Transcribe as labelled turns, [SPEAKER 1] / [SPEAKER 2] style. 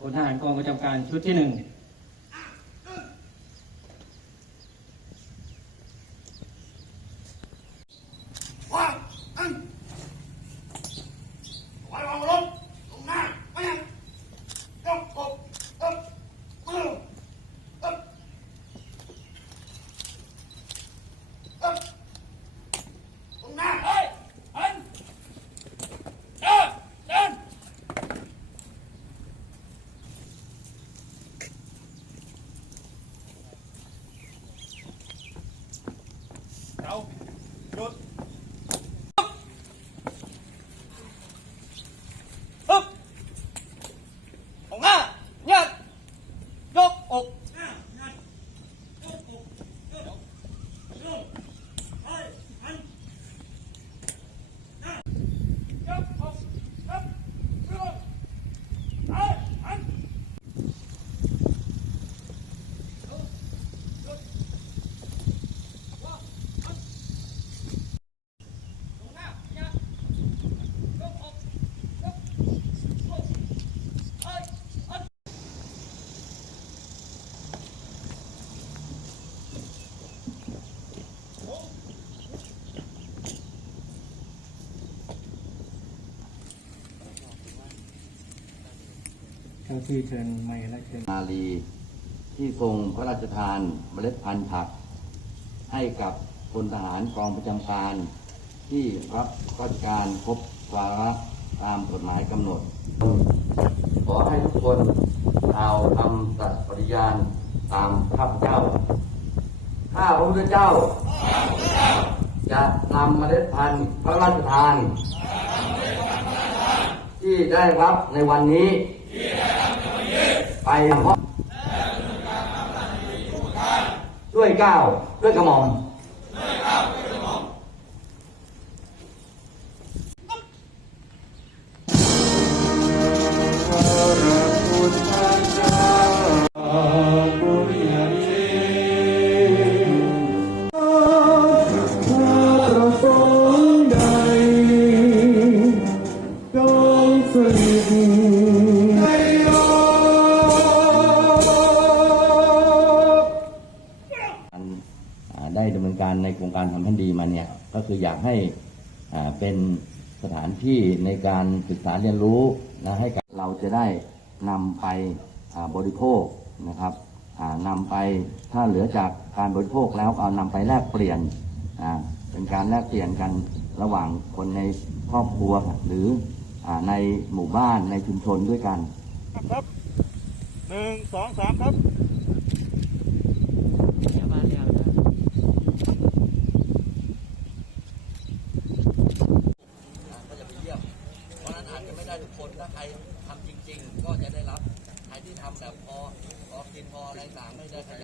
[SPEAKER 1] พลทหารกองประจำการชุดที่หนึ่ง
[SPEAKER 2] วาอันไว้วางลงลงหน้าไปยังยกอกเอ๊บมือเอ๊บเอ๊บลงหน้าเฮ้ยอันเดินเดิน เอาหยุดฮึบออกหน้าเงีย ยกอกยกอกฮึบยกเอ้ยอัน
[SPEAKER 1] เจ้าที่เชิญไม่และเชิญ
[SPEAKER 3] นาลีที่ทรงพระราชทานเมล็ดพันธุ์ผัก ให้กับพลทหารกองประจำการ ที่รับราชการครบวาระตามกฎหมายกำหนด ขอให้ทุกคนเอาทำสัตย์ปฏิญาณตามข้าพเจ้า ข้าพระพุทธเจ้า จะนำเมล็ดพันธุ์พระราชทาน ที่ได้รับในวันนี้ ไปเพราะด้วยก้าวด้วยกระหม่อม การในโครงการทำแผ่นดีมาเนี่ยก็คืออยากให้เป็นสถานที่ในการศึกษาเรียนรู้นะให้กับเราจะได้นำไปบริโภคนะครับอ่านำไปถ้าเหลือจากการบริโภคแล้วเอานำไปแลกเปลี่ยนเป็นการแลกเปลี่ยนกันระหว่างคนในครอบครัวหรืออในหมู่บ้านในชุมชนด้วยกัน
[SPEAKER 2] ครับหนึ่งสองสามครับ
[SPEAKER 3] ก็จะไปเยี่ยม เพราะฉะนั้นอาจจะไม่ได้ ทุกคนถ้าใครทำจริงๆก็จะได้รับใครที่ทำแบบพอพอกินพออะไรต่างไม่ได้